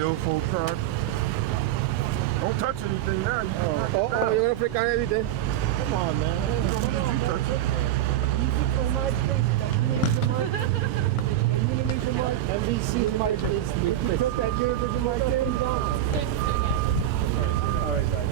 Still full car. Don't touch anything now. Oh, you're gonna flick on everything? Come on, man. Don't let you touch it. MVC's mic is to be fixed. Took that univision mic in? All right, guys.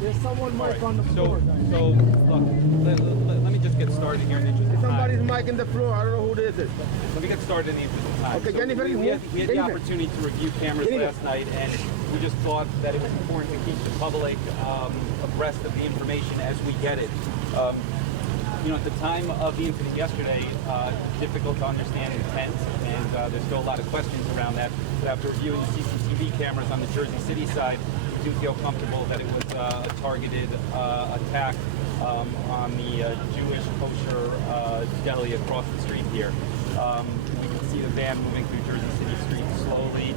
There's someone mic on the floor. So look, let me just get started here in the interest of time. Somebody's mic in the floor. I don't know who this is. Let me get started in the interest of time. Okay, so Jennifer, we had the opportunity to review cameras last night, and we just thought that it was important to keep the public abreast of the information as we get it. You know, at the time of the incident yesterday, difficult to understand intent, and there's still a lot of questions around that. But after reviewing the CCTV cameras on the Jersey City side, we do feel comfortable that it was a targeted attack on the Jewish kosher deli across the street here. We can see the van moving through Jersey City Street slowly.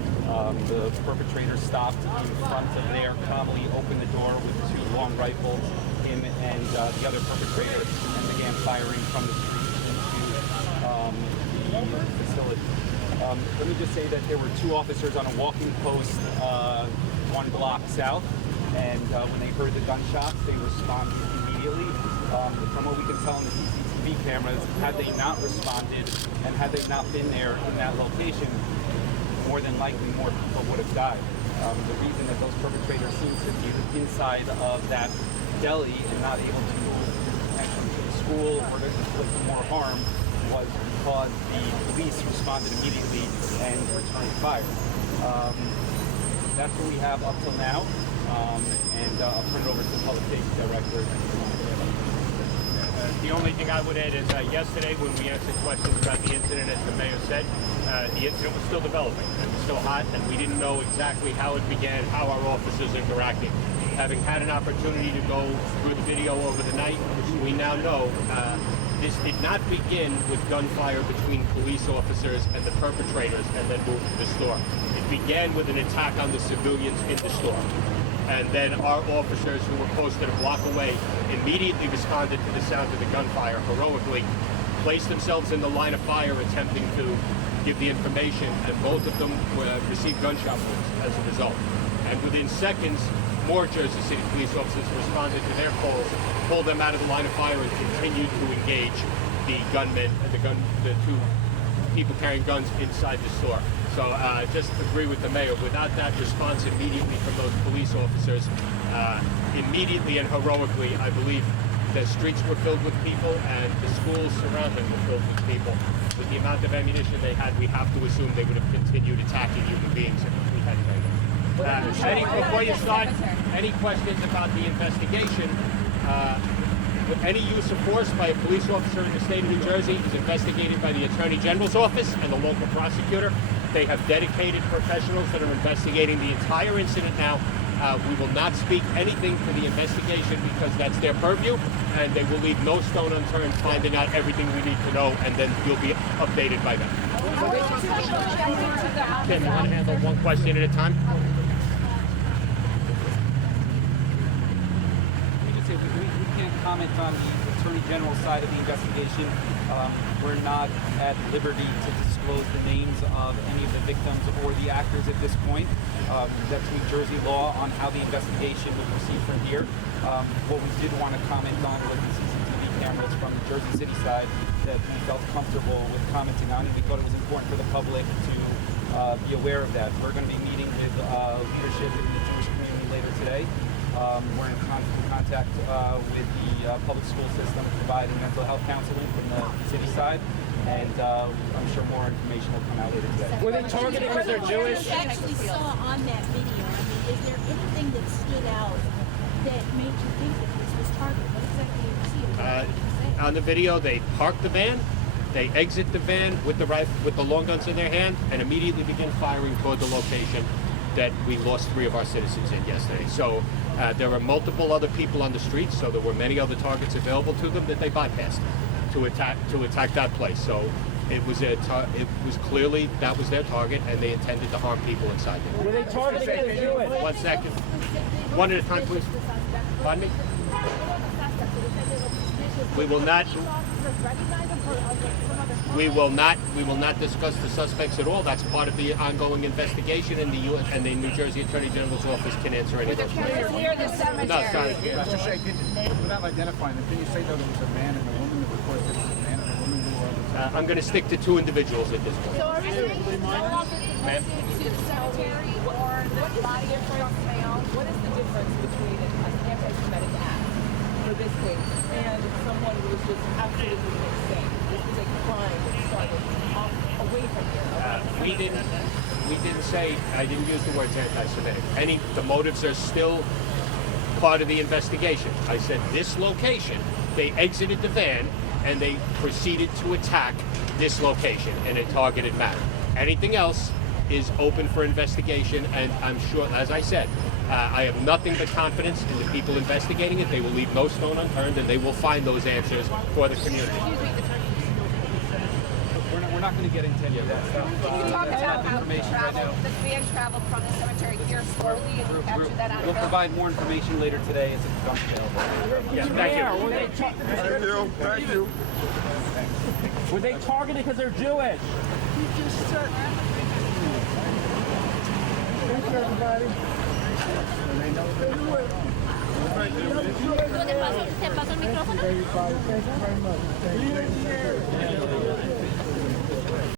The perpetrator stopped in front of there, calmly opened the door with two long rifles, him and the other perpetrator, and began firing from the street into the facility. Let me just say that there were two officers on a walking post 1 block south, and when they heard the gunshots, they responded immediately. From what we can tell in the CCTV cameras, had they not responded and had they not been there in that location, more than likely more people would have died. The reason that those perpetrators seem to be inside of that deli and not able to actually to the school or to inflict more harm was because the police responded immediately and returned fire. That's what we have up till now, and I'll turn it over to the Public Safety Director. The only thing I would add is yesterday when we answered questions about the incident, as the mayor said, the incident was still developing. It was still hot, and we didn't know exactly how it began, how our officers interacted. Having had an opportunity to go through the video over the night, we now know this did not begin with gunfire between police officers and the perpetrators and then moved to the store. It began with an attack on the civilians in the store. And then our officers, who were posted a block away, immediately responded to the sound of the gunfire heroically, placed themselves in the line of fire attempting to give the information, and both of them received gunshot wounds as a result. And within seconds, more Jersey City police officers responded to their calls, pulled them out of the line of fire, and continued to engage the gunmen and the two people carrying guns inside the store. So just agree with the mayor. Without that response immediately from those police officers, immediately and heroically, I believe the streets were filled with people and the schools surrounding were filled with people. With the amount of ammunition they had, we have to assume they would have continued attacking human beings if we had taken. Before you start, any questions about the investigation? Any use of force by a police officer in the state of New Jersey is investigated by the Attorney General's office and the local prosecutor. They have dedicated professionals that are investigating the entire incident now. We will not speak anything to the investigation because that's their purview, and they will leave no stone unturned finding out everything we need to know, and then you'll be updated by them. Tim, you want to handle one question at a time? We can't comment on the Attorney General side of the investigation. We're not at liberty to disclose the names of any of the victims or the actors at this point. That's New Jersey law on how the investigation will proceed from here. What we did want to comment on was the CCTV cameras from the Jersey City side that we felt comfortable with commenting on, and we thought it was important for the public to be aware of that. We're going to be meeting with leadership in the Jewish community later today. We're in contact with the public school system providing mental health counseling from the city side, and I'm sure more information will come out later today. Were they targeted because they're Jewish? What you actually saw on that video, I mean, is there anything that stood out that made you think that this was targeted? What exactly did you see? On the video, they park the van, they exit the van with the long guns in their hand, and immediately begin firing toward the location that we lost 3 of our citizens in yesterday. So there were multiple other people on the streets, so there were many other targets available to them that they bypassed to attack that place. So it was clearly that was their target, and they intended to harm people inside there. Were they targeted because they're Jewish? 1 second. One at a time, please. Pardon me? We will not. We will not discuss the suspects at all. That's part of the ongoing investigation, and the New Jersey Attorney General's office can answer any of those questions. No, sorry. Mr. Shea, without identifying them, can you say that it was a man and a woman that reported it was a man and a woman who are I'm going to stick to 2 individuals at this point. So are we saying he's no longer Ma'am? connected to the cemetery or the body of Shootout? What is the difference between an anti-Semitic act for this case and someone who was just absolutely insane? This is a crime that started away from here. We didn't say, I didn't use the words anti-Semitic. The motives are still part of the investigation. I said this location, they exited the van and they proceeded to attack this location in a targeted manner. Anything else is open for investigation, and I'm sure, as I said, I have nothing but confidence in the people investigating it. They will leave no stone unturned, and they will find those answers for the community. We're not going to get into any of that stuff. Can you talk about how information right now. the van traveled from the cemetery here slowly and you captured that on We'll film? provide more information later today as it becomes available. Yeah, thank you. Thank you. Were they targeted because they're Jewish? Thank you, everybody. ¿Te paso el micrófono? Thank you very much. Thank you.